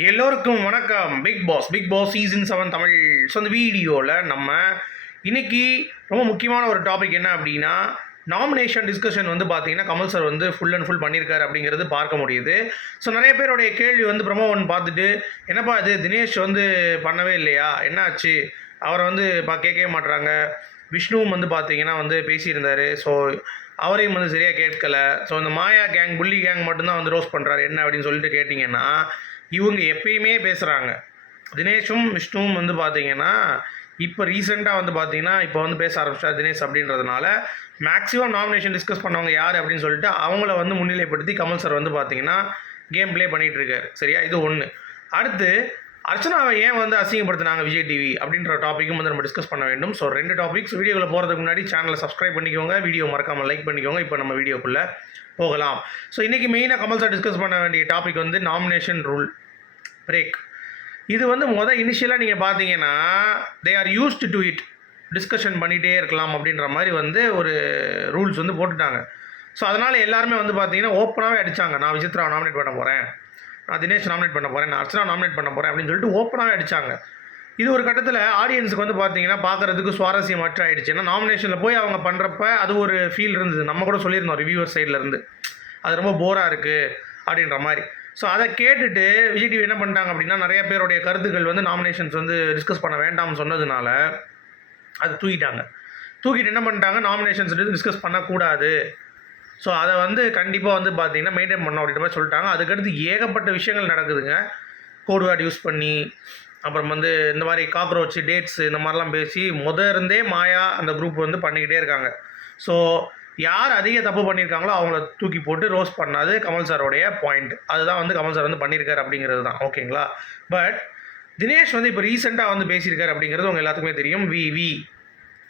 எல்லோருக்கும் வணக்கம். Big Boss Big Boss season seven Tamil. So அந்த வீடியோவில் நம்ம இன்னைக்கு ரொம்ப முக்கியமான ஒரு டாபிக் என்ன அப்படின்னா நாமினேஷன் டிஸ்கஷன் வந்து பார்த்தீங்கன்னா கமல் சார் வந்து ஃபுல் அண்ட் ஃபுல் பண்ணியிருக்காரு அப்படிங்கிறது பார்க்க முடியுது. ஸோ நிறைய பேருடைய கேள்வி வந்து ப்ரமோ ஒன் பார்த்துட்டு என்னப்பா இது? தினேஷ் வந்து பண்ணவே இல்லையா? என்னாச்சு? அவரை வந்து பா கேட்கவே மாட்றாங்க. விஷ்ணுவும் வந்து பார்த்தீங்கன்னா வந்து பேசியிருந்தார். ஸோ அவரையும் வந்து சரியாக கேட்கல. ஸோ இந்த மாயா கேங் புள்ளி கேங் மட்டும்தான் வந்து ரோஸ் பண்ணுறாரு என்ன அப்படின்னு சொல்லிட்டு கேட்டிங்கன்னா இவங்க எப்பயுமே பேசுகிறாங்க தினேஷும் விஷ்ணுவும் வந்து பார்த்தீங்கன்னா இப்போ ரீசெண்டாக வந்து பார்த்தீங்கன்னா இப்போ வந்து பேச ஆரம்பிச்சா தினேஷ் அப்படின்றதுனால மேக்ஸிமம் நாமினேஷன் டிஸ்கஸ் பண்ணவங்க யார் அப்படின்னு சொல்லிட்டு அவங்கள வந்து முன்னிலைப்படுத்தி கமல் சார் வந்து பார்த்தீங்கன்னா கேம் ப்ளே பண்ணிகிட்ருக்காரு சரியா? இது ஒன்று அடுத்து அர்ச்சனாவை ஏன் வந்து அசிங்கப்படுத்தினாங்க விஜய் டிவி அப்படின்ற டாப்பிக்கும் வந்து நம்ம டிஸ்கஸ் பண்ண வேண்டும். ஸோ ரெண்டு டாபிக்ஸ் வீடியோவில் போகிறதுக்கு முன்னாடி சேனலை சப்ஸ்கிரைப் பண்ணிக்கோங்க. வீடியோ மறக்காமல் லைக் பண்ணிக்கோங்க. இப்போ நம்ம வீடியோக்குள்ளே போகலாம். ஸோ இன்றைக்கி மெயினாக கமல் சார் டிஸ்கஸ் பண்ண வேண்டிய டாபிக் வந்து நாமினேஷன் ரூல் பிரேக் இது வந்து மொதல் இனிஷியலாக நீங்கள் பார்த்தீங்கன்னா they are used to it discussion பண்ணிகிட்டே இருக்கலாம் அப்படின்ற மாதிரி வந்து ஒரு ரூல்ஸ் வந்து போட்டுட்டாங்க. ஸோ அதனால் எல்லாருமே வந்து பார்த்தீங்கன்னா ஓப்பனாகவே அடித்தாங்க நான் விசித்ரா நாமினேட் பண்ண போகிறேன் தினேஷ் நாமினேட் பண்ண போகிறேன் நான் அர்ச்சனா நாமினேட் பண்ண போகிறேன் அப்படின்னு சொல்லிட்டு ஓப்பனாகவே அடித்தாங்க இது ஒரு கட்டத்தில் ஆடியன்ஸுக்கு வந்து பார்த்தீங்கன்னா பார்க்குறதுக்கு சுவாரஸ்யமற்ற ஆயிடுச்சு. ஏன்னா நாமினேஷனில் போய் அவங்க பண்ணுறப்ப அது ஒரு ஃபீல் இருந்தது. நம்ம கூட சொல்லியிருந்தோம் ரிவ்யூவர் சைட்லேருந்து அது ரொம்ப போராக இருக்குது அப்படின்ற மாதிரி. ஸோ அதை கேட்டுட்டு விஜய் டிவி என்ன பண்ணிட்டாங்க அப்படின்னா நிறைய பேருடைய கருத்துக்கள் வந்து நாமினேஷன்ஸ் வந்து டிஸ்கஸ் பண்ண வேண்டாம்னு சொன்னதுனால அது தூக்கிட்டாங்க. தூக்கிட்டு என்ன பண்ணிட்டாங்க? நாமினேஷன்ஸ் டிஸ்கஸ் பண்ணக்கூடாது. ஸோ அதை வந்து கண்டிப்பாக வந்து பார்த்தீங்கன்னா மெயின்டைன் பண்ண அப்படின்ற மாதிரி சொல்லிட்டாங்க. அதுக்கடுத்து ஏகப்பட்ட விஷயங்கள் நடக்குதுங்க. கோட் வேர்ட் யூஸ் பண்ணி அப்புறம் வந்து இந்த மாதிரி காக்ரோச் டேட்ஸ் இந்த மாதிரிலாம் பேசி முத இருந்தே மாயா அந்த குரூப் வந்து பண்ணிக்கிட்டே இருக்காங்க. ஸோ யார் அதிக தப்பு பண்ணியிருக்காங்களோ அவங்கள தூக்கி போட்டு ரோஸ் பண்ணாது கமல் சாரோடைய பாயிண்ட் அதுதான் வந்து கமல் சார் வந்து பண்ணியிருக்காரு அப்படிங்கிறது தான். ஓகேங்களா பட் தினேஷ் வந்து இப்போ ரீசெண்டாக வந்து பேசியிருக்காரு அப்படிங்கிறது உங்கள் எல்லாத்துக்குமே தெரியும். வி வி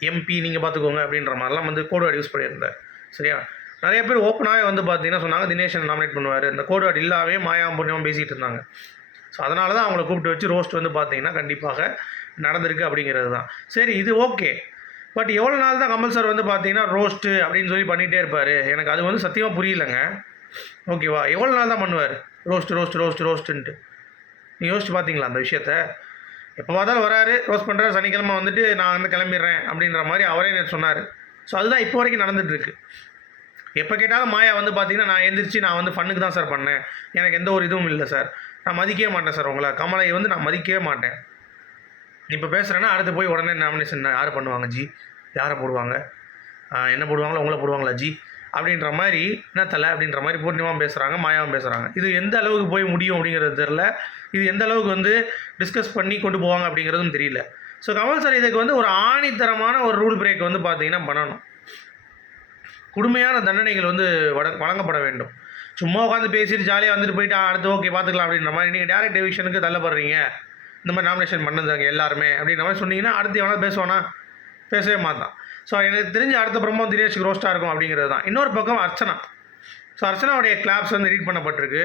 எம்பி நீங்கள் பார்த்துக்கோங்க அப்படின்ற மாதிரிலாம் வந்து கோடு யூஸ் பண்ணியிருந்தார். சரியா? நிறைய பேர் ஓப்பனாகவே வந்து பார்த்தீங்கன்னா சொன்னாங்க தினேஷன் நாமினேட் பண்ணுவார். இந்த கோடுவாட் வேர்ட் இல்லாவே மாயாம் புண்ணியம் பேசிகிட்டு இருந்தாங்க. ஸோ அதனால தான் அவங்கள கூப்பிட்டு வச்சு ரோஸ்ட் வந்து பார்த்தீங்கன்னா கண்டிப்பாக நடந்திருக்கு அப்படிங்கிறது தான் சரி இது ஓகே பட் எவ்வளோ நாள் தான் கமல் சார் வந்து பார்த்தீங்கன்னா ரோஸ்ட்டு அப்படின்னு சொல்லி பண்ணிகிட்டே இருப்பார்? எனக்கு அது வந்து சத்தியமாக புரியலைங்க. ஓகேவா எவ்வளோ நாள் தான் பண்ணுவார்? ரோஸ்ட் ரோஸ்ட் ரோஸ்ட் ரோஸ்ட்டுன்ட்டு நீ யோசிச்சு பார்த்தீங்களா அந்த விஷயத்த? எப்போ பார்த்தாலும் வராரு ரோஸ்ட் பண்ணுறாரு சனிக்கிழமை வந்துட்டு நான் வந்து கிளம்பிடுறேன் அப்படின்ற மாதிரி அவரே சொன்னார். ஸோ அதுதான் இப்போ வரைக்கும் நடந்துகிட்ருக்கு எப்போ கேட்டாலும் மாயா வந்து பார்த்தீங்கன்னா நான் எந்திரிச்சு நான் வந்து ஃபண்ணுக்கு தான் சார் பண்ணேன். எனக்கு எந்த ஒரு இதுவும் இல்லை சார் நான் மதிக்கவே மாட்டேன் சார் உங்களை. கமலை வந்து நான் மதிக்கவே மாட்டேன். இப்போ பேசுகிறேன்னா அடுத்து போய் உடனே நாமினேஷன் யார் பண்ணுவாங்க ஜி? யாரை போடுவாங்க? என்ன போடுவாங்களோ உங்களை போடுவாங்களா ஜி? அப்படின்ற மாதிரி என்ன தலை? அப்படின்ற மாதிரி பூர்ணிமாவும் பேசுகிறாங்க மாயாவும் பேசுகிறாங்க இது எந்த அளவுக்கு போய் முடியும் அப்படிங்கிறது தெரில இது எந்த அளவுக்கு வந்து டிஸ்கஸ் பண்ணி கொண்டு போவாங்க அப்படிங்கிறதும் தெரியல. ஸோ கமல் சார் இதுக்கு வந்து ஒரு ஆணித்தரமான ஒரு ரூல் பிரேக் வந்து பார்த்தீங்கன்னா பண்ணணும். கொடுமையான தண்டனைகள் வந்து வழங்கப்பட வேண்டும். சும்மா உட்காந்து பேசிட்டு ஜாலியாக வந்துட்டு போயிட்டு அடுத்து ஓகே பார்த்துக்கலாம் அப்படின்ற மாதிரி. நீங்கள் டேரக்ட் டிவிஷனுக்கு தள்ளப்படுறீங்க. இந்த மாதிரி நாமினேஷன் பண்ணுறாங்க எல்லாருமே அப்படின்ற மாதிரி சொன்னீங்கன்னா அடுத்து எவனா பேசுவானா? பேசவே மாட்டான். ஸோ எனக்கு தெரிஞ்ச அடுத்த பிரம்மம் தினேஷ் ரோஸ்ட்டாக இருக்கும் அப்படிங்கிறது தான். இன்னொரு பக்கம் அர்ச்சனா. ஸோ அர்ச்சனாவுடைய கிளாப்ஸ் வந்து ரீட் பண்ணப்பட்டிருக்கு.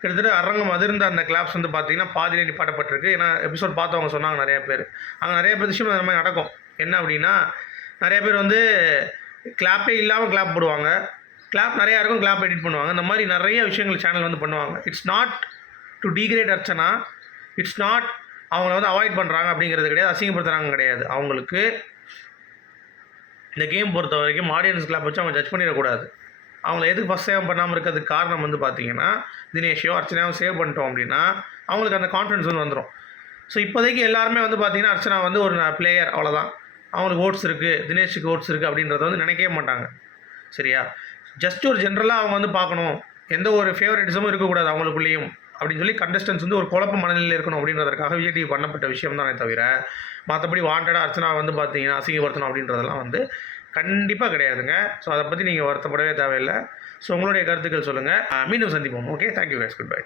கிட்டத்தட்ட அரங்கம் அதிர்ந்த அந்த கிளாப்ஸ் வந்து பார்த்தீங்கன்னா பாதியிலே நிப்பாட்டப்பட்டிருக்கு. ஏன்னா எபிசோட் பார்த்தவங்க சொன்னாங்க நிறைய பேர். அங்கே நிறைய பேர் விஷயம் அந்த மாதிரி நடக்கும். என்ன அப்படின்னா நிறைய பேர் வந்து கிளாப்பே இல்லாமல் கிளாப் போடுவாங்க. கிளாப் நிறையா இருக்கும் கிளாப் எடிட் பண்ணுவாங்க. இந்த மாதிரி நிறைய விஷயங்கள் சேனல் வந்து பண்ணுவாங்க. It's not to degrade Archana. It's not அவங்கள வந்து அவாய்ட் பண்ணுறாங்க அப்படிங்கிறது கிடையாது. அசிங்கப்படுத்துறாங்க கிடையாது. அவங்களுக்கு இந்த கேம் பொறுத்த வரைக்கும் ஆடியன்ஸ் கிளாப் வச்சு அவங்க ஜட்ஜ் பண்ணிடக்கூடாது. அவங்கள எதுக்கு ஃபஸ்ட் சேவ் பண்ணாமல் இருக்கிறதுக்கு காரணம் வந்து பார்த்தீங்கன்னா தினேஷையோ அர்ச்சனாவோ சேவ் பண்ணிட்டோம் அப்படின்னா அவங்களுக்கு அந்த கான்ஃபிடன்ஸ் வந்து வந்துடும் ஸோ இப்போதைக்கு எல்லாருமே வந்து பார்த்தீங்கன்னா அர்ச்சனா வந்து ஒரு பிளேயர் அவ்வளோதான் அவங்களுக்கு ஓட்ஸ் இருக்குது தினேஷுக்கு ஓட்ஸ் இருக்குது அப்படின்றத வந்து நினைக்கவே மாட்டாங்க. சரியா? ஜஸ்ட் ஒரு ஜென்ரலாக அவங்க வந்து பார்க்கணும். எந்த ஒரு ஃபேவரட்டிசமும் இருக்கக்கூடாது அவங்களுக்குள்ளேயும். அப்படின்னு சொல்லி கண்டஸ்டன்ஸ் வந்து ஒரு குழப்ப மனநிலையில் இருக்கணும் அப்படின்றதுக்காக விஜய் டிவி பண்ணப்பட்ட விஷயம் தானே தவிர மற்றபடி வாண்டடாக அர்ச்சனா வந்து பார்த்தீங்கன்னா அசிங்கப்படுத்தணும் அப்படின்றதெல்லாம் வந்து கண்டிப்பாக கிடையாதுங்க. ஸோ அதை பற்றி நீங்கள் வருத்தப்படவே தேவையில்லை. ஸோ உங்களுடைய கருத்துக்கள் சொல்லுங்கள் மீண்டும் சந்திப்போம். Okay thank you guys. Good bye